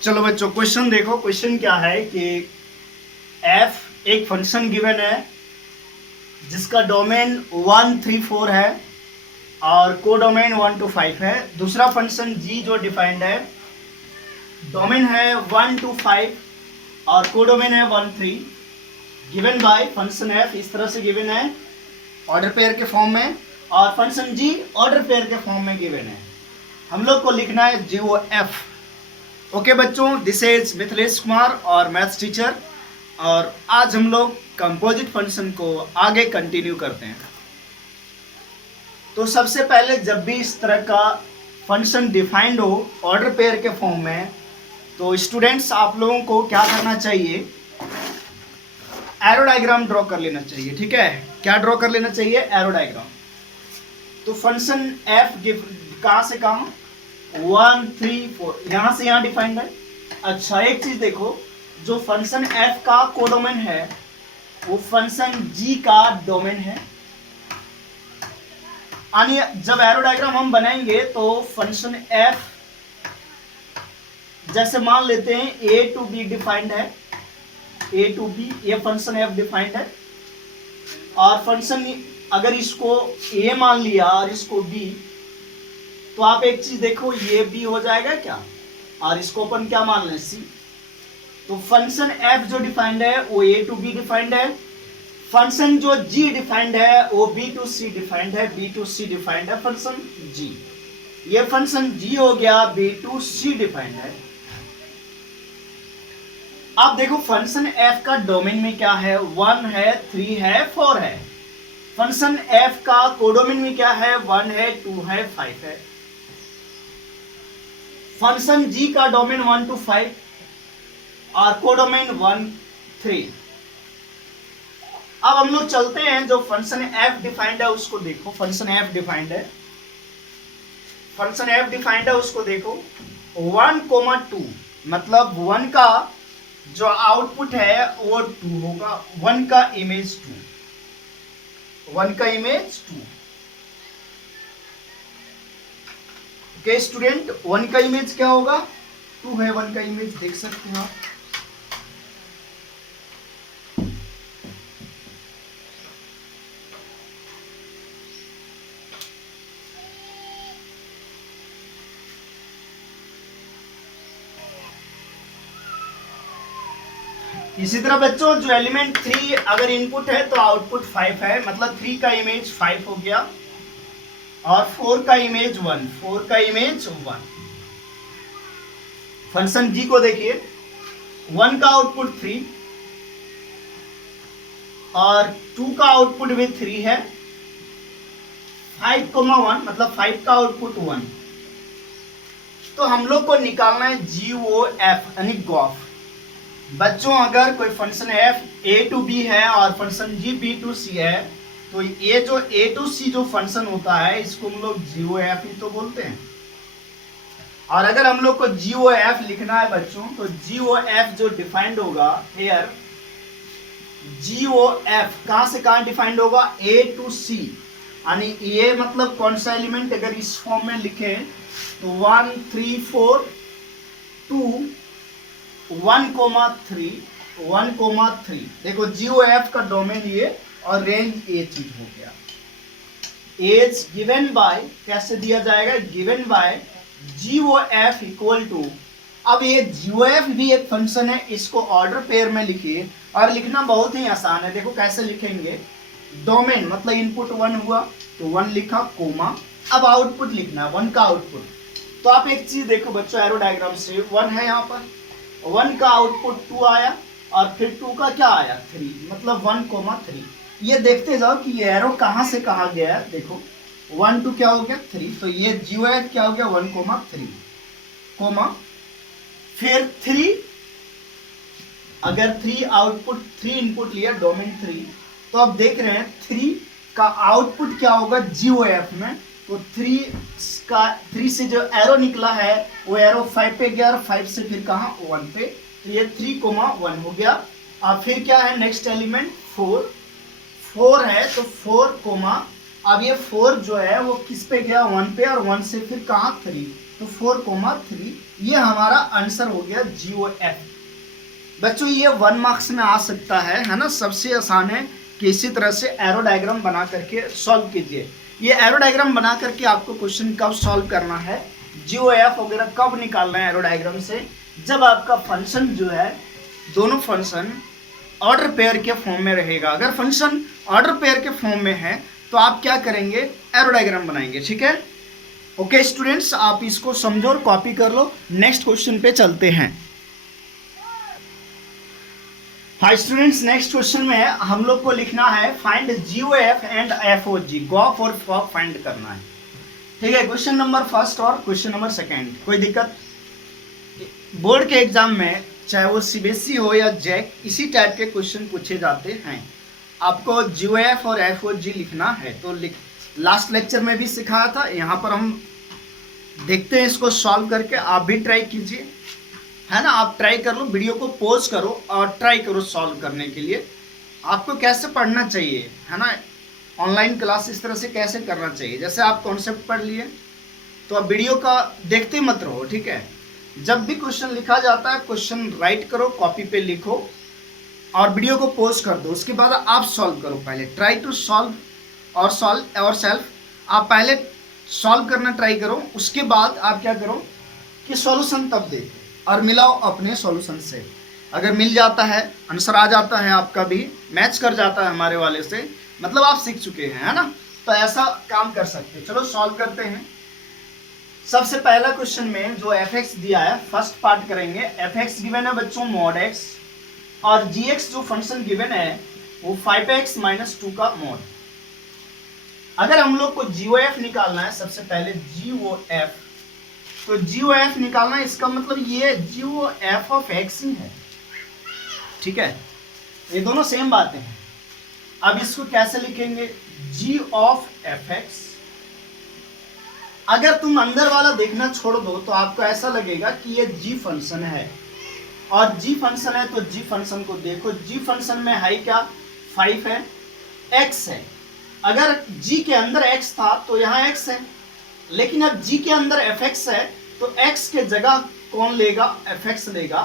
चलो बच्चों, क्वेश्चन देखो। क्वेश्चन क्या है कि एफ एक फंक्शन गिवन है जिसका डोमेन 1 3 4 है और को डोमेन 1 to 5 है। दूसरा फंक्शन जी जो डिफाइंड है, डोमेन है 1 to 5 और को डोमेन है 1 3, गिवन बाय फंक्शन एफ इस तरह से गिवन है ऑर्डर पेयर के फॉर्म में, और फंक्शन जी ऑर्डर पेयर के फॉर्म में गिवन है। हम लोग को लिखना है जी ओ एफ। ओके बच्चों, दिस इज मिथिलेश कुमार और मैथ्स टीचर, और आज हम लोग कंपोजिट फंक्शन को आगे कंटिन्यू करते हैं। तो सबसे पहले जब भी इस तरह का फंक्शन डिफाइंड हो ऑर्डर पेयर के फॉर्म में, तो स्टूडेंट्स आप लोगों को क्या करना चाहिए, एरो डायग्राम ड्रॉ कर लेना चाहिए। ठीक है, क्या ड्रॉ कर लेना चाहिए? Arrow diagram. तो फंक्शन एफ कहाँ से कहाँ, 1 3 4 यहाँ से यहाँ डिफाइंड है। अच्छा, एक चीज देखो, जो फंक्शन एफ का कोडोमेन है वो फंक्शन जी का डोमेन है। यानी जब एरो डायग्राम हम बनाएंगे तो फंक्शन एफ, जैसे मान लेते हैं ए टू बी डिफाइंड है, ए टू बी ये फंक्शन एफ डिफाइंड है, और फंक्शन अगर इसको ए मान लिया और इसको बी, तो आप एक चीज देखो, ये बी हो जाएगा क्या, और इसको अपन क्या मान लें, सी। तो फंक्शन एफ जो डिफाइंड है वो ए टू बी डिफाइंड है, फंक्शन जो जी डिफाइंड है वो बी टू सी डिफाइंड है, बी टू सी डिफाइंड है फंक्शन जी। ये फंक्शन जी हो गया, बी टू सी डिफाइंड है। अब देखो फंक्शन एफ का डोमेन में क्या है, 1 है, 3 है, 4 है। फंक्शन एफ का कोडोमेन में क्या है, 1 है, 2 है, 5 है। फंक्शन जी का डोमेन 1 to 5 और कोडोमेन 1 3। अब हम लोग चलते हैं, जो फंक्शन एफ डिफाइंड है उसको देखो। फंक्शन एफ डिफाइंड है, फंक्शन एफ डिफाइंड है उसको देखो। 1 2 मतलब 1 का जो आउटपुट है वो 2 होगा, 1 का इमेज 2, 1 का इमेज 2। ओके स्टूडेंट, 1 का इमेज क्या होगा, 2 है 1 का इमेज, देख सकते हो आप। इसी तरह बच्चों, जो एलिमेंट 3 अगर इनपुट है तो आउटपुट 5 है, मतलब 3 का इमेज 5 हो गया, और 4 का इमेज 1, 4 का इमेज 1। फंक्शन जी को देखिए, 1 का आउटपुट 3 और 2 का आउटपुट भी 3 है, 5,1 मतलब 5 का आउटपुट 1। तो हम लोग को निकालना है जी ओ एफ यानी गॉफ। बच्चों अगर कोई function F A to B है और function G B to C है, तो ये जो ए टू सी जो फंक्शन होता है इसको हम लोग जी ओ एफ ही तो बोलते हैं। और अगर हम लोग को जी ओ एफ लिखना है बच्चों, तो जी ओ एफ जो डिफाइंड होगा हेयर, जी ओ एफ कहां से कहां डिफाइंड होगा, ए टू सी। यानी ये मतलब कौन सा एलिमेंट, अगर इस फॉर्म में लिखे तो 1 3 4 2 1,3 1,3। देखो जीओ एफ का डोमेन ये और रेंज ए चीज हो गया। एज गिवन बाय, कैसे दिया जाएगा, given by G O F equal to. अब ये जीओ एफ भी एक फंक्शन है, इसको ऑर्डर पेयर में लिखिए, और लिखना बहुत ही आसान है। देखो कैसे लिखेंगे, डोमेन मतलब इनपुट 1 हुआ तो 1 लिखा, कोमा, अब आउटपुट लिखना 1 का आउटपुट। तो आप एक चीज देखो बच्चों, एरो डायग्राम से 1 है यहाँ पर, 1 का आउटपुट 2 आया, और फिर 2 का क्या आया, 3, मतलब 1,3। ये देखते जाओ कि ये एरो कहाँ से कहाँ गया है। देखो 1 2 क्या हो गया, 3, तो ये जीओ एफ क्या हो गया, 1,3 कोमा, फिर 3। अगर 3 आउटपुट, 3 इनपुट लिया, डोमेन 3, तो अब देख रहे हैं 3 का आउटपुट क्या होगा जीओ एफ में, तो 3 से जो एरो निकला है वो एरो 5 पे गया, और 5 से फिर कहाँ, 1 पे, तो ये 3,1 हो गया। और फिर क्या है नेक्स्ट एलिमेंट, 4 है, तो 4 कोमा, अब ये 4 जो है वो किस पे गया, 1 पे, और 1 से फिर कहाँ, 3, तो 4,3 ये हमारा आंसर हो गया GOF। बच्चों ये 1 मार्क्स में आ सकता है ना। सबसे आसान है कि इसी तरह से एरो डायग्राम बना करके सॉल्व कीजिए। ये एरो डायग्राम बना करके आपको क्वेश्चन कब सॉल्व करना है, GOF वगैरह कब निकालना है एरो डायग्राम से, जब आपका फंक्शन जो है दोनों फंक्शन ऑर्डर पेयर के फॉर्म में रहेगा। अगर फंक्शन ऑर्डर पेयर के फॉर्म में है तो आप क्या करेंगे, एरो डायग्राम बनाएंगे। ठीक है, ओके स्टूडेंट्स, आप इसको समझो और कॉपी कर लो। नेक्स्ट क्वेश्चन पे चलते हैं। हाँ स्टूडेंट्स, नेक्स्ट क्वेश्चन में हम लोग को लिखना है फाइंड GOF एंड FOG, गॉफ और फॉग फाइंड करना है। ठीक है, क्वेश्चन नंबर फर्स्ट और क्वेश्चन नंबर सेकंड। कोई दिक्कत? बोर्ड के एग्जाम में चाहे वो CBSE हो या JEC, इसी टाइप के क्वेश्चन पूछे जाते हैं। आपको GOF और FOG लिखना है तो लास्ट लेक्चर में भी सिखाया था, यहाँ पर हम देखते हैं इसको सॉल्व करके। आप भी ट्राई कीजिए, है ना। आप ट्राई कर लो, वीडियो को पॉज करो और ट्राई करो सॉल्व करने के लिए। आपको कैसे पढ़ना चाहिए, है ना, ऑनलाइन क्लास इस तरह से कैसे करना चाहिए। जैसे आप कॉन्सेप्ट पढ़ लिए तो आप वीडियो का देखते मत रहो। ठीक है, जब भी क्वेश्चन लिखा जाता है क्वेश्चन राइट करो, कॉपी पे लिखो और वीडियो को पॉज कर दो। उसके बाद आप सॉल्व करो। पहले ट्राई टू सॉल्व और सेल्फ, आप पहले सॉल्व करना ट्राई करो, उसके बाद आप क्या करो कि सॉल्यूशन तब देखो और मिलाओ अपने सॉल्यूशन से। अगर मिल जाता है, आंसर आ जाता है, आपका भी मैच कर जाता है हमारे वाले से, मतलब आप सीख चुके हैं, है ना। तो ऐसा काम कर सकते हैं। चलो सॉल्व करते हैं। सबसे पहला क्वेश्चन में जो fx दिया है, फर्स्ट पार्ट करेंगे। fx गिवन है बच्चों mod x और gx जो फंक्शन गिवन है वो 5x - 2 का mod। अगर हम लोग को GOF निकालना है, सबसे पहले GOF, तो GOF निकालना है, इसका मतलब ये GOF ऑफ x ही है। ठीक है, ये दोनों सेम बातें हैं। अब इसको कैसे लिखेंगे, G ऑफ fx। अगर तुम अंदर वाला देखना छोड़ दो तो आपको ऐसा लगेगा कि ये G फंक्शन है, और G फंक्शन है तो G फंक्शन को देखो। G फंक्शन में है क्या, 5 है, x है। अगर G के अंदर x था तो यहाँ x है, लेकिन अब G के अंदर fx है तो x के जगह कौन लेगा, fx लेगा।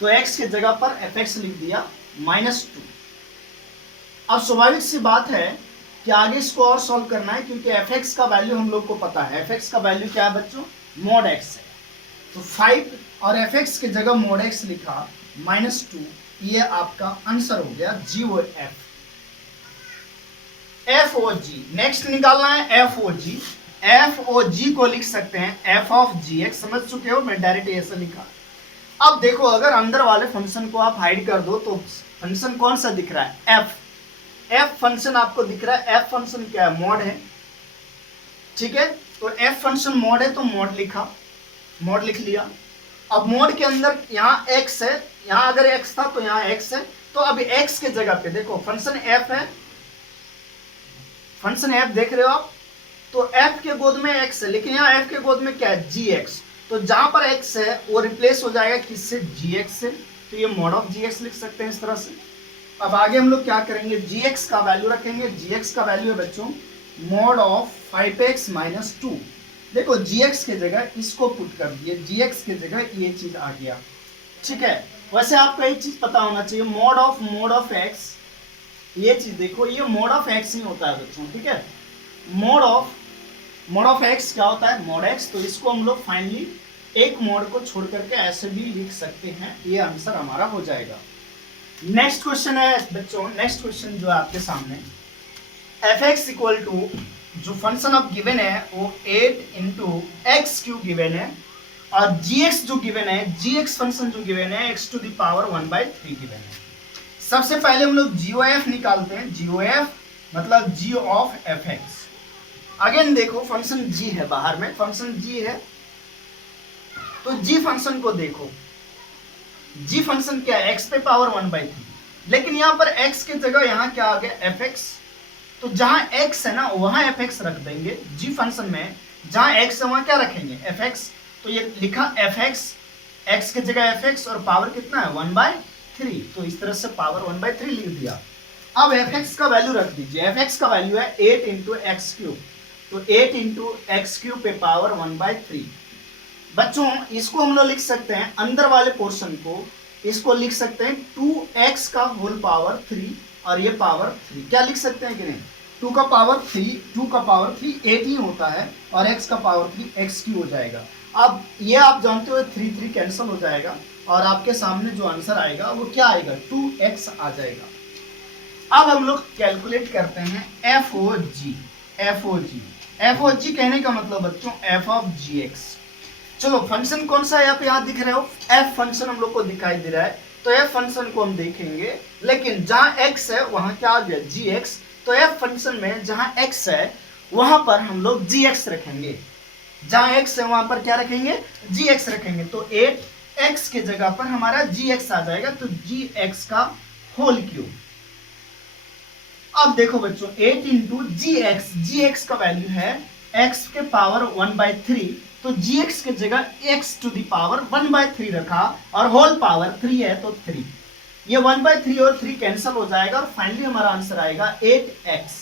तो x के जगह पर fx लिख दिया -2। अब स्वाभाविक सी बात है कि आगे इसको और सॉल्व करना है, क्योंकि fx का वैल्यू हम लोग को पता है। fx का वैल्यू क्या है बच्चों, mod x है। तो 5 और fx के जगह mod x लिखा -2, ये आपका आंसर हो गया GOF। FOG नेक्स्ट निकालना है, FOG। FOG को लिख सकते हैं f ऑफ gx, समझ चुके हो, मैं डायरेक्ट ऐसा लिखा। अब देखो, अगर अंदर वाले फंक्शन को आप हाइड कर दो तो फंक्शन कौन सा दिख रहा है, f फंक्शन आपको दिख रहा है। f फंक्शन क्या है, मॉड है। ठीक है, तो f फंक्शन मॉड है तो मॉड लिखा, मॉड लिख लिया। अब मॉड के अंदर यहाँ x है, यहाँ अगर x था तो यहाँ x है, तो अभी x के जगह पे देखो फंक्शन f है, फंक्शन f देख रहे हो आप, तो f के गोद में x है, लेकिन यहाँ f के गोद में क्या है, gx। तो जहां पर x है वो रिप्लेस हो जाएगा किससे, gx से। तो ये mod ऑफ gx लिख सकते हैं इस तरह से। अब आगे हम लोग क्या करेंगे, gx का वैल्यू रखेंगे। gx का वैल्यू है बच्चों mod ऑफ 5x - 2। देखो gx के जगह इसको पुट कर दिए, gx के जगह ये चीज आ गया। ठीक है, वैसे आपको एक चीज पता होना चाहिए, mod ऑफ x, ये चीज देखो, ये mod ऑफ x नहीं होता है बच्चों। ठीक है, mod ऑफ x क्या होता है, mod x। तो इसको हम लोग फाइनली एक मोड को छोड़ करके ऐसे भी लिख सकते हैं, ये आंसर हमारा हो जाएगा। नेक्स्ट क्वेश्चन है बच्चों, नेक्स्ट क्वेश्चन जो है आपके सामने, fx इक्वल टू जो फंक्शन ऑफ गिवन है वो 8 × x³ गिवन है, और gx जो गिवन है, gx फंक्शन जो गिवन है x⁴ गिवन है। सबसे पहले हम लोग GOF निकालते हैं। GOF मतलब G ऑफ fx। अगेन देखो फंक्शन g है, बाहर में फंक्शन g है, तो g फंक्शन को देखो। g फंक्शन क्या है, x⁴, लेकिन यहाँ पर x के जगह यहाँ क्या आ गया, fx। तो जहाँ x है ना वहाँ fx रख देंगे। g फंक्शन में जहाँ x है वहाँ क्या रखेंगे, fx। तो ये लिखा fx, x के जगह fx और पावर कितना है, 1/3। तो इस तरह से पावर 1/3 लिख दिया। अब fx का वैल्यू रख दीजिए। fx का वैल्यू है 8 × x³। तो 8 × x³ पे पावर 1/3। बच्चों इसको हम लोग लिख सकते हैं, अंदर वाले पोर्शन को इसको लिख सकते हैं 2x का होल पावर 3 और ये पावर 3, क्या लिख सकते हैं कि नहीं? 2 का पावर 3 18 होता है और x का पावर 3 x क्यू हो जाएगा। अब ये आप जानते हो 3 3 कैंसिल हो जाएगा और आपके सामने जो आंसर आएगा वो क्या आएगा? 2x आ जाएगा। अब हम लोग कैलकुलेट करते हैं एफ ओ जी कहने का मतलब बच्चों एफ ऑफ जी एक्स। चलो फंक्शन कौन सा है यहाँ पे, यहाँ दिख रहे हो एफ फंक्शन हम लोग को दिखाई दे रहा है, तो एफ फंक्शन को हम देखेंगे, लेकिन जहां एक्स है वहां क्या आ गया? जी एक्स। तो एफ फंक्शन में जहां एक्स है वहां पर हम लोग जी एक्स रखेंगे, जहां एक्स है वहां पर क्या रखेंगे? जी एक्स रखेंगे। तो 8x के जगह पर हमारा जी एक्स आ जाएगा, तो जी एक्स का होल क्यूब। अब देखो बच्चों 8 इंटू जी एक्स का वैल्यू है x के पावर 1/3, तो gx के जगह x टू दी पावर 1/3 रखा और होल पावर 3 है तो 3, ये 1/3 और 3 कैंसिल हो जाएगा और फाइनली हमारा आंसर आएगा 8x।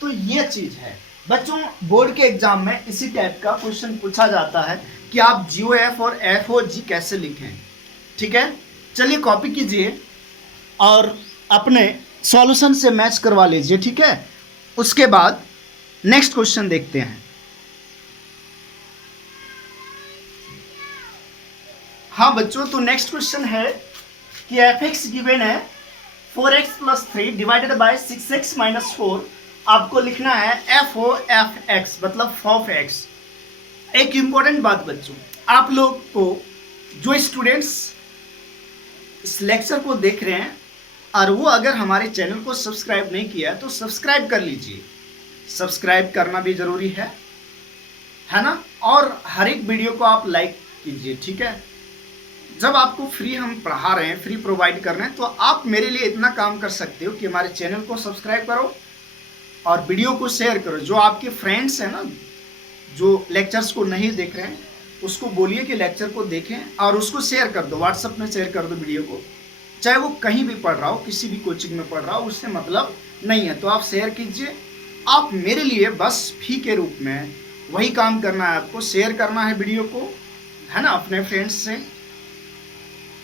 तो ये चीज है बच्चों, बोर्ड के एग्जाम में इसी टाइप का क्वेश्चन पूछा जाता है कि आप GOF और FOG कैसे लिखें। ठीक है, चलिए कॉपी कीजिए और अपने सॉल्यूशन से मैच करवा लीजिए। ठीक है, उसके बाद नेक्स्ट क्वेश्चन देखते हैं। हाँ बच्चों, तो नेक्स्ट क्वेश्चन है कि fx गिवन है 4x + 3 डिवाइडेड बाय 6x - 4। आपको लिखना है FOFX मतलब FOFX। एक इंपॉर्टेंट बात बच्चों, आप लोग को जो स्टूडेंट्स इस लेक्चर को देख रहे हैं और वो अगर हमारे चैनल को सब्सक्राइब नहीं किया तो सब्सक्राइब कर लीजिए, सब्सक्राइब करना भी जरूरी है ना, और हर एक वीडियो को आप लाइक कीजिए। ठीक है, जब आपको फ्री हम पढ़ा रहे हैं, फ्री प्रोवाइड कर रहे हैं, तो आप मेरे लिए इतना काम कर सकते हो कि हमारे चैनल को सब्सक्राइब करो और वीडियो को शेयर करो। जो आपके फ्रेंड्स हैं ना, जो लेक्चर्स को नहीं देख रहे हैं, उसको बोलिए कि लेक्चर को देखें और उसको शेयर कर दो, व्हाट्सएप में शेयर कर दो वीडियो को, चाहे वो कहीं भी पढ़ रहा हो, किसी भी कोचिंग में पढ़ रहा हो, उससे मतलब नहीं है, तो आप शेयर कीजिए। आप मेरे लिए बस फी के रूप में वही काम करना है, आपको शेयर करना है वीडियो को, है ना, अपने फ्रेंड्स से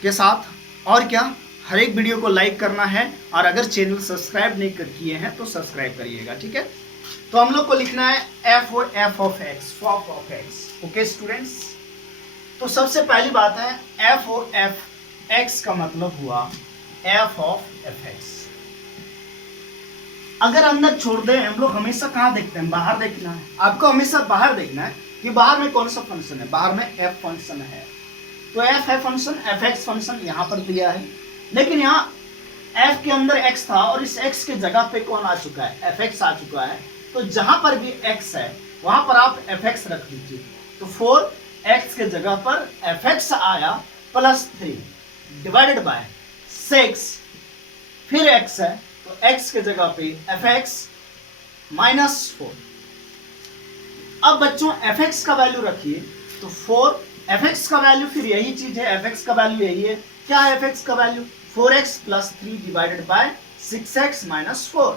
के साथ, और क्या, हर एक वीडियो को लाइक करना है, और अगर चैनल सब्सक्राइब नहीं किए हैं तो सब्सक्राइब करिएगा। ठीक है, तो हम लोग को लिखना है F of x. Okay students, तो सबसे पहली बात है FOFX का मतलब हुआ एफ ऑफ एफ एक्स। अगर अंदर छोड़ दें, हम लोग हमेशा कहाँ देखते हैं? बाहर देखना है, आपको हमेशा बाहर देखना है कि बाहर में कौन सा फंक्शन है। बाहर में f फंक्शन है, तो f है फंक्शन, fx फंक्शन यहाँ पर दिया है, लेकिन यहाँ f के अंदर x था और इस x के जगह पे कौन आ चुका है? fx आ चुका है, तो जहां पर भी x है वहां पर आप fx रख दीजिए। तो 4x के जगह पर fx आया +3 डिवाइडेड बाय 6, फिर x है तो x के जगह पे fx -4। अब बच्चों fx का वैल्यू रखिए, तो 4 fx का वैल्यू फिर यही चीज है, fx का वैल्यू यही है। क्या है fx का value? 4x + 3 divided by 6x - 4,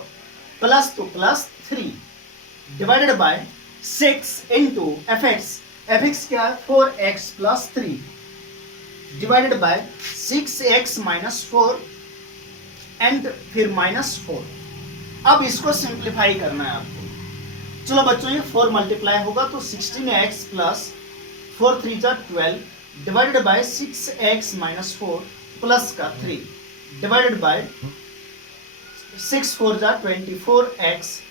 plus तो +3 डिवाइडेड बाय 6 इंटू fx क्या है? 4x + 3 divided by 6x - 4 and फिर -4। अब इसको सिंप्लीफाई करना है आपको। चलो बच्चों, ये 4 मल्टीप्लाई होगा तो 16x + 4 3 जा 12 डिवाइडेड बाय 6x - 4 प्लस का 3 डिवाइडेड बाय 6 4 जा 24x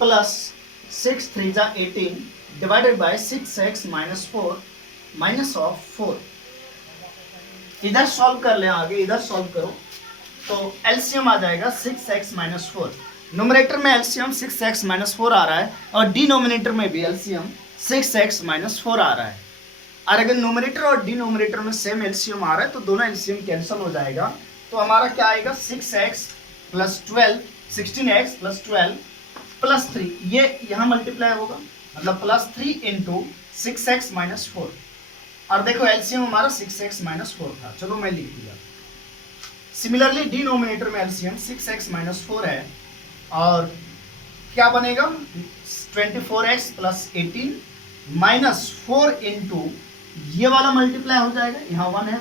प्लस 6 3 जा 18 divided by 6x - 4 minus of 4। इधर सॉल्व कर ले, आगे इधर सॉल्व करो तो एलसीएम आ जाएगा 6x - 4। न्यूमरेटर में एलसीएम 6x - 4 आ रहा है और डिनोमिनेटर में भी एलसीएम 6x - 4 आ रहा है। और अगर न्यूमरेटर और डिनोमिनेटर में सेम एलसीएम आ रहा है तो दोनों एलसीएम कैंसिल हो जाएगा, तो हमारा क्या आएगा? 6x + 12 16x + 12 + 3, ये यहाँ मल्टीप्लाई होगा, मतलब +3 इंटू 6x - 4। और देखो एलसीएम हमारा 6x - 4 था, चलो मैं लिख दिया। सिमिलरली डिनोमिनेटर में एलसीएम 6x - 4 है और क्या बनेगा? 24x + 18 -4 इंटू ये वाला मल्टीप्लाई हो जाएगा, यहाँ 1 है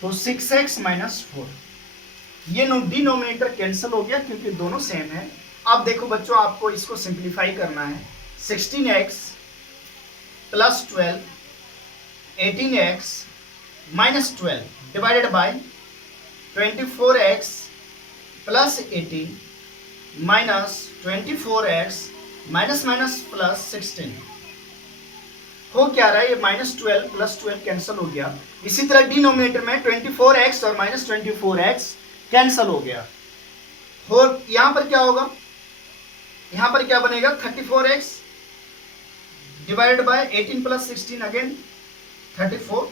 तो 6x माइनस 4, ये डिनोमिनेटर कैंसिल हो गया क्योंकि दोनों सेम है। अब देखो बच्चों, आपको इसको सिंप्लीफाई करना है। 16x plus 12 18x minus 12 divided by 24x plus 18 minus 24x minus minus plus 16। हो क्या रहा है, ये माइनस 12 प्लस 12 कैंसिल हो गया। इसी तरह डिनोमिनेटर में 24x और माइनस 24x कैंसिल हो गया। हो यहां पर क्या होगा, यहां पर क्या बनेगा, 34x divided by 18 plus 16 again 34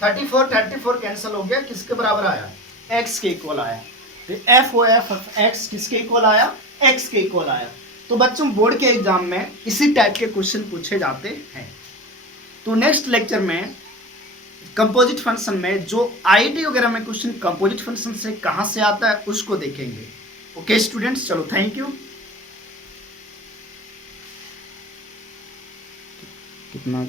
34 cancel हो गया, किसके बराबर आया, x के इक्वल आया। तो एफ ओ एफ एक्स किसके इक्वल आया, x के इक्वल आया। तो बच्चों बोर्ड के एग्जाम में इसी टाइप के क्वेश्चन पूछे जाते हैं। तो नेक्स्ट लेक्चर में कंपोजिट फंक्शन में जो आईटी वगैरह में क्वेश्चन कंपोजिट फंक्शन से कहां से आता है उसको देखेंगे। ओके स्टूडेंट्स, चलो थैंक यू। कितना